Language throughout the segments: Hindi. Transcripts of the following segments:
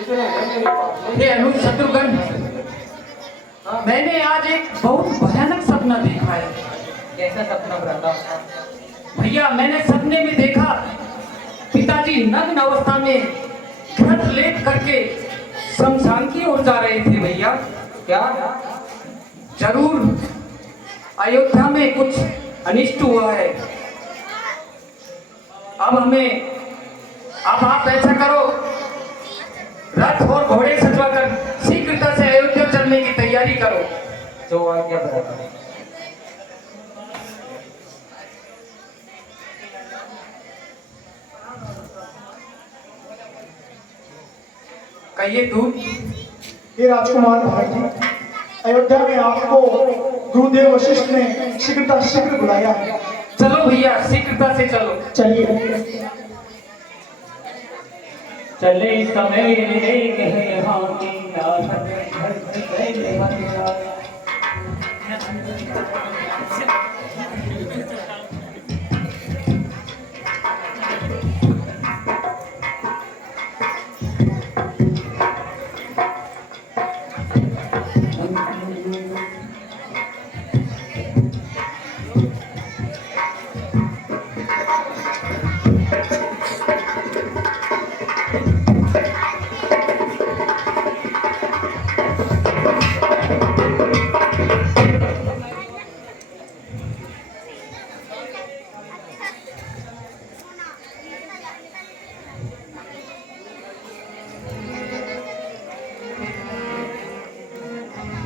हे अनुज शत्रुघ्न, मैंने आज एक बहुत भयानक सपना देखा है। कैसा सपना बताओ? भैया, मैंने सपने में देखा पिताजी नग्न अवस्था में घट लेट करके शमशान की ओर जा रहे थे। भैया, क्या? जरूर अयोध्या में कुछ अनिष्ट हुआ है। अब आप ऐसा करो, रथ और घोड़े सजवाकर शीघ्रता से अयोध्या चलने की तैयारी करो। जो आज्ञा बताओ। कहिए दूत। ये राजकुमार भाई जी, अयोध्या में आपको गुरुदेव वशिष्ठ ने शीघ्र बुलाया है। चलो भैया, शीघ्रता से चलो। चलिए। चले समय गए हाथी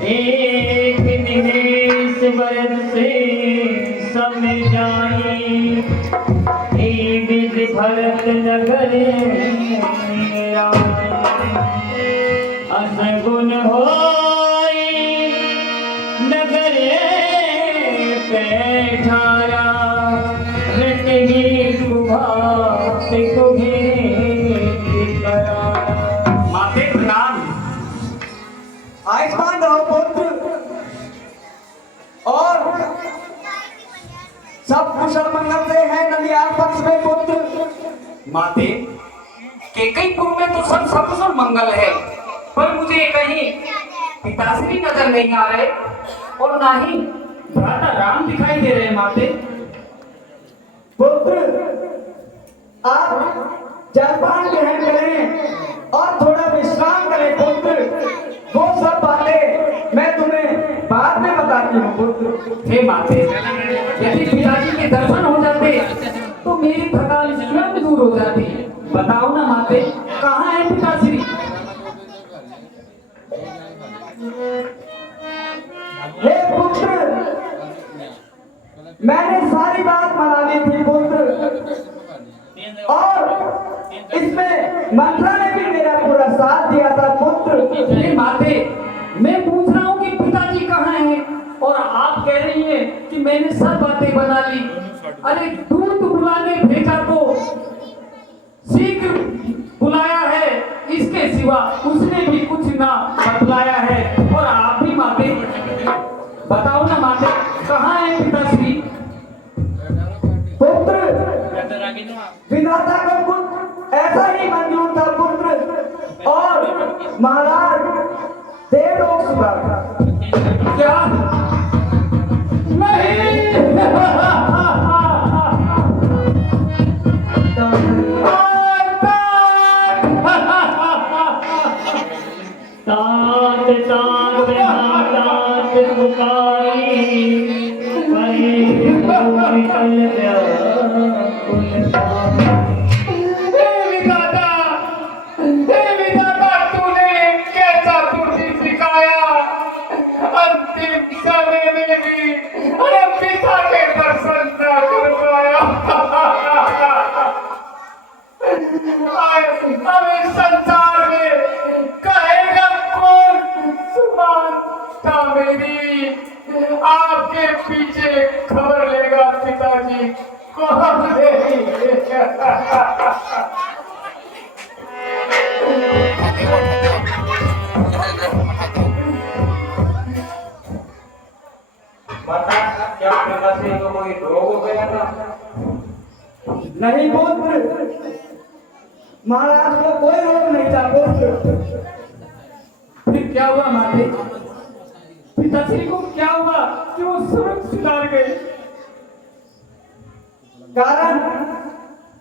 एक निवेश बरत से समझाई, विध भरत नगर असगुन होई नगर पैठारा रटही कुभात कुभे माते प्रणाम। आयुष्मान रहो पुत्र, और सब कुशल मंगल से है नंदियार पक्ष में पुत्र। माते, केकईपुर में तो सब सकुशल मंगल है, पर मुझे कहीं पिताश्री नजर नहीं आ रहे और ना ही भ्राता राम दिखाई दे रहे। माते पुत्र, आप जलपान ग्रहण करें और थोड़ा विश्राम करें पुत्र। वो सब बातें मैं तुम्हें बाद में बताती हूँ पुत्र। हे माते, यदि पिताजी के दर्शन हो जाते तो मेरी थकान स्वयं दूर हो जाती। बताओ ना माते, कहाँ है पिताश्री? हे पुत्र, मैंने सारी बात मना ली थी पुत्र, और इसमें मंत्रा ने भी मेरा पूरा साथ दिया था पुत्र। हे माते, मैं पूछ रहा हूँ कि पिताजी कहाँ हैं और आप कह रही हैं कि मैंने सब बातें बना ली। अरे दूत बुलाने भेजा तो शीघ्र बुलाया है, इसके सिवा उसने भी कुछ ना बतलाया है। और आप भी माते, बताओ ना माते, कहाँ है पिताश्री? पुत्र, विधाता को कुछ ऐसा ही मंजूर था पुत्र, और महाराज देवलोक सुधा। क्या? नहीं। तात तात हाथ पुकारी तूने कैसा तुझे सिखाया? अंतिम समय में भी अरे पिता के दर्शन न कर पाया। अब इस संसार में कहेगा कौन सुमान था मेरी? आपके पीछे खबर लेगा पिताजी, कौन लेगा? बता, क्या पिताश्री को कोई रोग हो गया था? नहीं पुत्र, महाराज को कोई रोग नहीं था पुत्र। फिर क्या हुआ माते? पिताश्री को क्या हुआ कि वो सूरज सुधार गए? कारण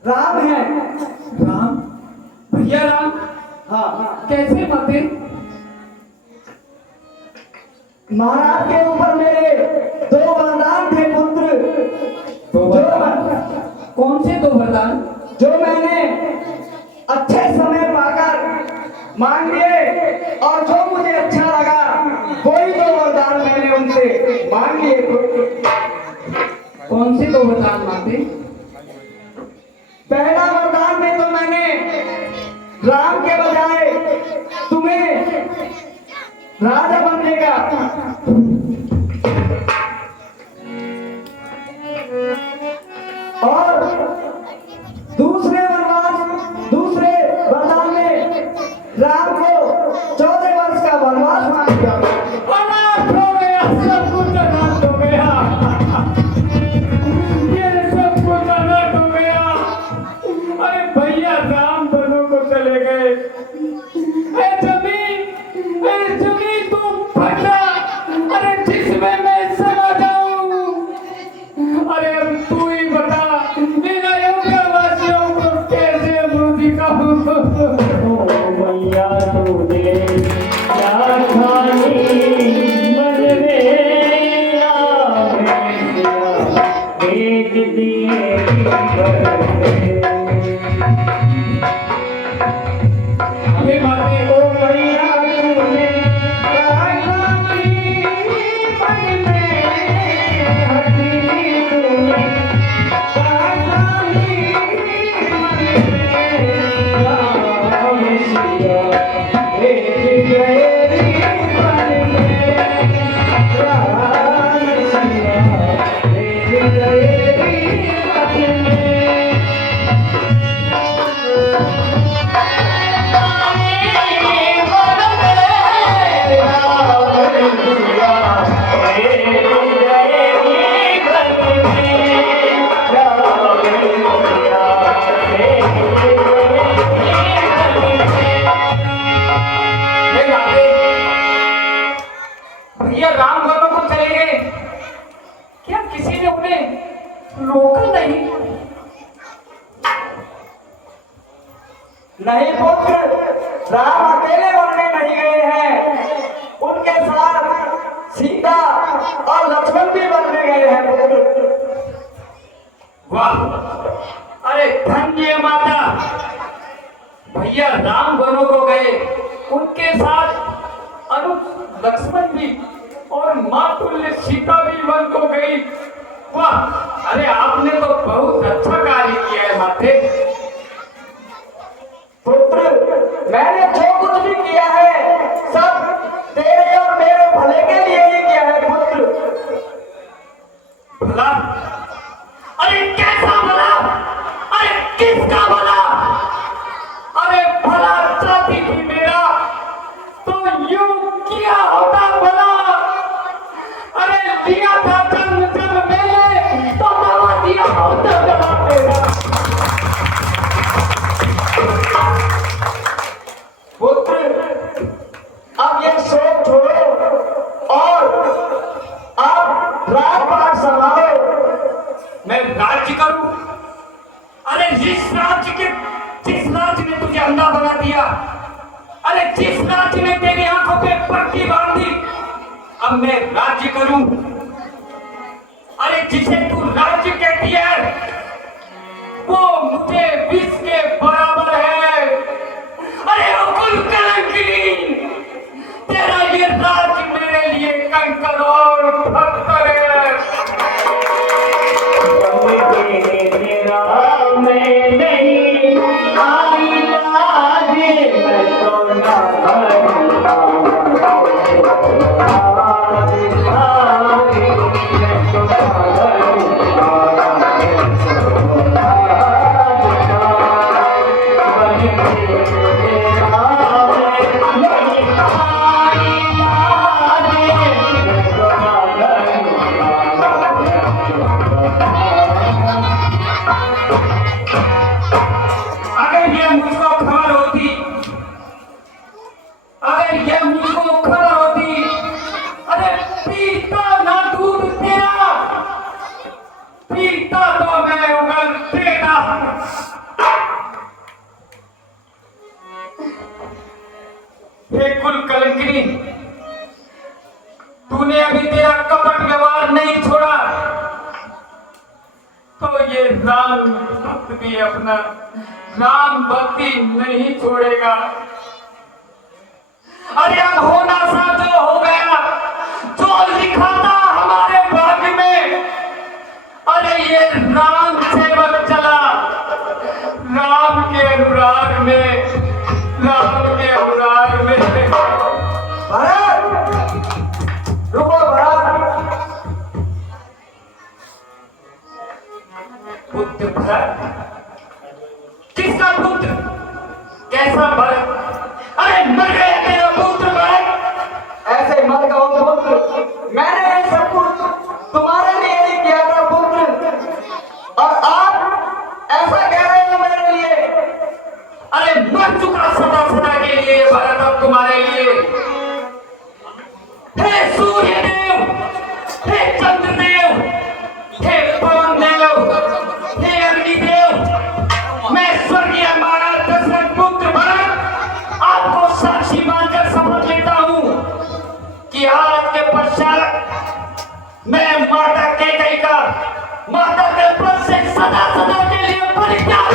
राम है। राम? भैया राम? हाँ, कैसे माते? महाराज के ऊपर मेरे 2 वरदान थे पुत्र। दो वरदान? कौन से 2 वरदान? जो मैंने अच्छे समय पाकर मांग लिए और जो मुझे अच्छा लगा वही 2 वरदान मैंने उनसे मांग लिए पुत्र। कौन से 2 वरदान माते? पहला वरदान में तो मैंने राम के बजाय तुम्हें राजा बनने का, और दूसरे वरदान में राम को 14 वर्ष का वनवास मांग दिया। अनाथ हो गया, सब कुछ अनाथ हो गया। ये सब कुछ अनाथ हो गया। अरे भैया राम बनों को चले गए। जमीन तू फटा, अरे जिसमें मैं समा जाऊं। अरे अब तू ही बता, इन अयोध्या वासियों को कैसे अमरूदी कहूं? ओ मैया तूने क्या खानी मन में आवे, एक दिए ये बातें ओ मैया तूने क्या खानी मन में, हटी तूने क्या खानी मन में, राम सिया एक गए मन में, राम सिया एक गए मन में। ये बातें भैया राम बनों को चले गए, क्या किसी ने उन्हें रोका नहीं? नहीं पुत्र, राम अकेले बनने नहीं गए हैं, उनके साथ सीता और लक्ष्मण भी बनने गए हैं पुत्र। वाह, अरे धन्य माता। भैया राम बनों को गए, उनके साथ अनुज लक्ष्मण भी और मातुल्य सीता भी वन को गई। वाह, अरे आपने तो बहुत अच्छा कार्य किया है माते। पुत्र, मैंने जो कुछ भी किया है सब तेरे और मेरे भले के लिए ही किया है पुत्र। भला? अरे कैसा भला? अरे किसका भला? अरे भला चाहती थी मेरा तो यूं किया होता भला। अरे दिया था जन्म जब मैंने तो दवा दिया होता दवा तेरा। पुत्र, अब ये शोक छोड़ो और अब राजपाट संभालो। मैं राज्य करूं? अरे जिस राज्य ने तुझे अंधा बना दिया, अरे जिस राज्य ने तेरी आंखों पे पट्टी बांध दी, अब मैं राज्य करूं? अरे जिसे तू राज्य कहती है वो मुझे विष के बराबर है। अरे अकुल कलंकिनी, तेरा ये राज्य मेरे लिए कंकर और पत्थर है। मैं नहीं आई आज, मैं तो ना अगर ये मुझको हे कुल कलंकिनी, तूने अभी तेरा कपट व्यवहार नहीं छोड़ा तो ये राम भक्त भी अपना राम भक्ति नहीं छोड़ेगा। अरे अब होना सा जो हो गया, जो लिखा था हमारे भाग्य में, अरे ये राम सेवक चला राम के अनुराग में, राम के अनुराग में। भरत, रुको भरत। पुत्र भरत? किसका पुत्र? कैसा भरत? अरे मर गया तेरा पुत्र भरत। ऐसे मत कहो पुत्र, मैंने ये सब कुछ तुम्हारे लिए ही किया था पुत्र, और आप ऐसा कह रहे हो मेरे लिए? अरे मर चुका सदा सदा के लिए भरत अब तुम्हारे लिए। हे सूर्य देव, हे चंद्रदेव, हे पवन देव, हे अग्निदेव, मैं स्वर्गीय महाराज दशरथ पुत्र भरत आपको साक्षी मानकर शपथ लेता हूं कि आज के पश्चात मैं माता कैकेयी का माता के पद से सदा सदा के लिए परित्याग